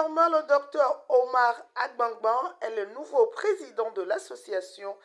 Désormais, le docteur Omar Agbangban est le nouveau président de l'Association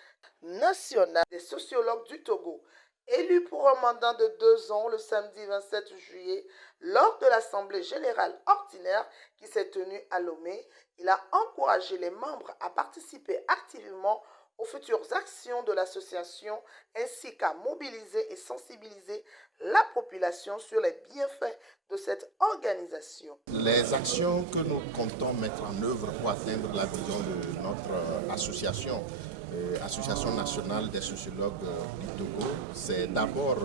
nationale des sociologues du Togo. Élu pour un mandat de 2 ans le samedi 27 juillet lors de l'Assemblée générale ordinaire qui s'est tenue à Lomé, il a encouragé les membres à participer activement aux futures actions de l'association ainsi qu'à mobiliser et sensibiliser la population sur les bienfaits de cette organisation. Les actions que nous comptons mettre en œuvre pour atteindre la vision de notre association, Association nationale des sociologues du Togo, c'est d'abord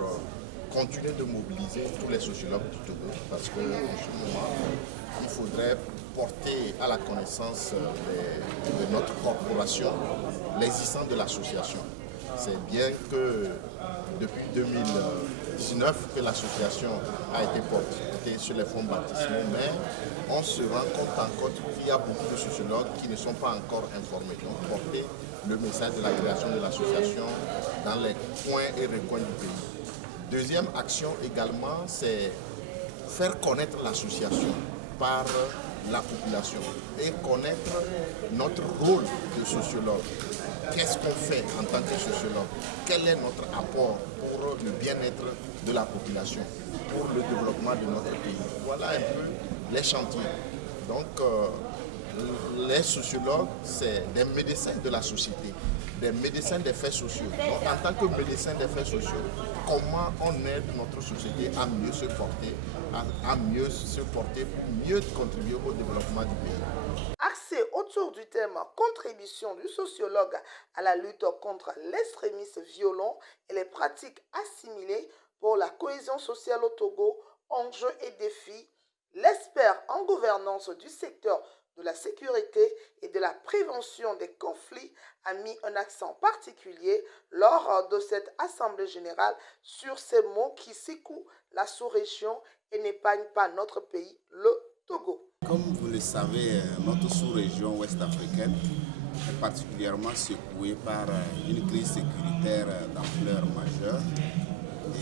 continuer de mobiliser tous les sociologues du Togo parce qu'en ce moment, il faudrait porter à la connaissance de notre corporation l'existence de l'association. C'est bien que depuis 2019 que l'association a été portée sur les fonds baptismaux, mais on se rend compte encore qu'il y a beaucoup de sociologues qui ne sont pas encore informés. Donc porter le message de la création de l'association dans les coins et recoins du pays. Deuxième action également, c'est faire connaître l'association par la population et connaître notre rôle de sociologue. Qu'est-ce qu'on fait en tant que sociologue? Quel est notre apport pour le bien-être de la population, pour le développement de notre pays? Voilà un peu les chantiers. Donc, les sociologues, c'est des médecins de la société, des médecins des faits sociaux. Donc, en tant que médecins des faits sociaux, comment on aide notre société à mieux se porter, à mieux se porter pour mieux contribuer au développement du pays. Axé autour du thème contribution du sociologue à la lutte contre l'extrémisme violent et les pratiques assimilées pour la cohésion sociale au Togo, enjeux et défis, l'expert en gouvernance du secteur de la sécurité et de la prévention des conflits a mis un accent particulier lors de cette assemblée générale sur ces mots qui secouent la sous-région et n'épargnent pas notre pays, le Togo. Comme vous le savez, notre sous-région ouest-africaine est particulièrement secouée par une crise sécuritaire d'ampleur majeure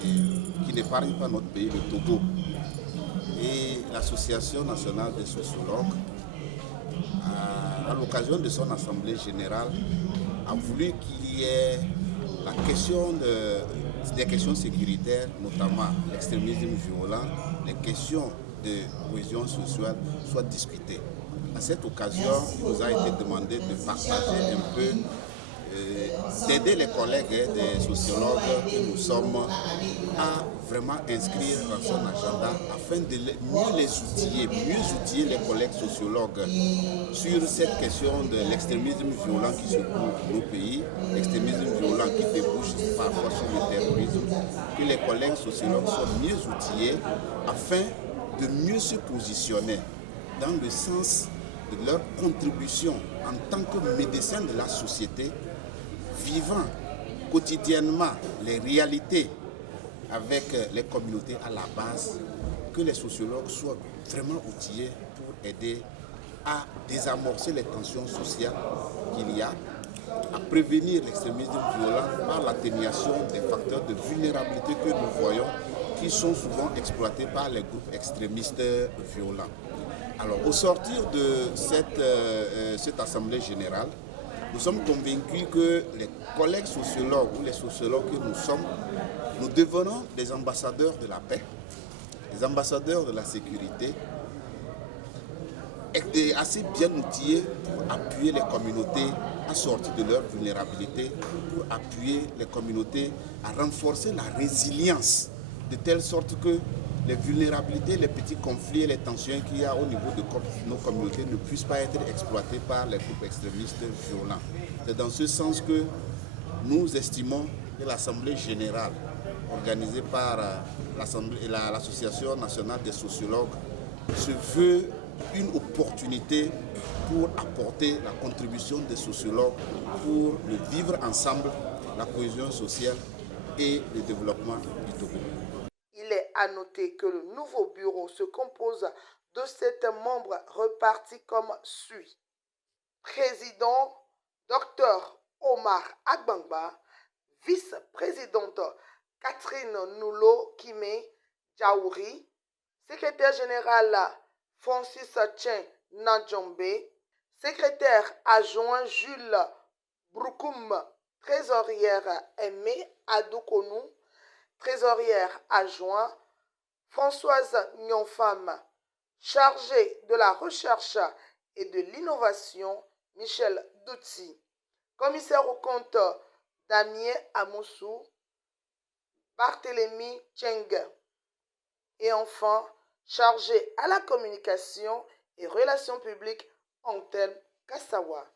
et qui n'épargne pas notre pays, le Togo. Et l'Association nationale des sociologues, à l'occasion de son assemblée générale, a voulu qu'il y ait des questions sécuritaires, notamment l'extrémisme violent, les questions de cohésion sociale soient discutées. À cette occasion, il nous a été demandé de partager un peu, d'aider les collègues des sociologues que nous sommes à vraiment inscrire dans son agenda afin de mieux outiller les collègues sociologues sur cette question de l'extrémisme violent qui secoue nos pays, l'extrémisme violent qui débouche parfois sur le terrorisme, que les collègues sociologues soient mieux outillés afin de mieux se positionner dans le sens de leur contribution en tant que médecins de la société, vivant quotidiennement les réalités avec les communautés à la base, que les sociologues soient vraiment outillés pour aider à désamorcer les tensions sociales qu'il y a, à prévenir l'extrémisme violent par l'atténuation des facteurs de vulnérabilité que nous voyons qui sont souvent exploités par les groupes extrémistes violents. Alors, au sortir de cette assemblée générale, nous sommes convaincus que les collègues sociologues ou les sociologues que nous sommes, nous devenons des ambassadeurs de la paix, des ambassadeurs de la sécurité, et assez bien outillés pour appuyer les communautés à sortir de leur vulnérabilité, pour appuyer les communautés à renforcer la résilience, de telle sorte que les vulnérabilités, les petits conflits et les tensions qu'il y a au niveau de nos communautés ne puissent pas être exploités par les groupes extrémistes violents. C'est dans ce sens que nous estimons que l'Assemblée générale organisée par l'Association nationale des sociologues se veut une opportunité pour apporter la contribution des sociologues pour le vivre ensemble, la cohésion sociale et le développement du Togo. Il est à noter que le nouveau bureau se compose de 7 membres repartis comme suit. Président Dr Omar Agbangba, vice-présidente Catherine Noulo Kimé Djaouri, secrétaire général Francis Chen Nadjombe, secrétaire adjoint Jules Broukoum, trésorière Aimé Adoukonou, trésorière adjoint Françoise Nyonfam, chargée de la recherche et de l'innovation Michel Doutsi, commissaire au compte Damien Amoussou, Barthélémy Tcheng, et enfin chargé à la communication et relations publiques Anthem Kassawa.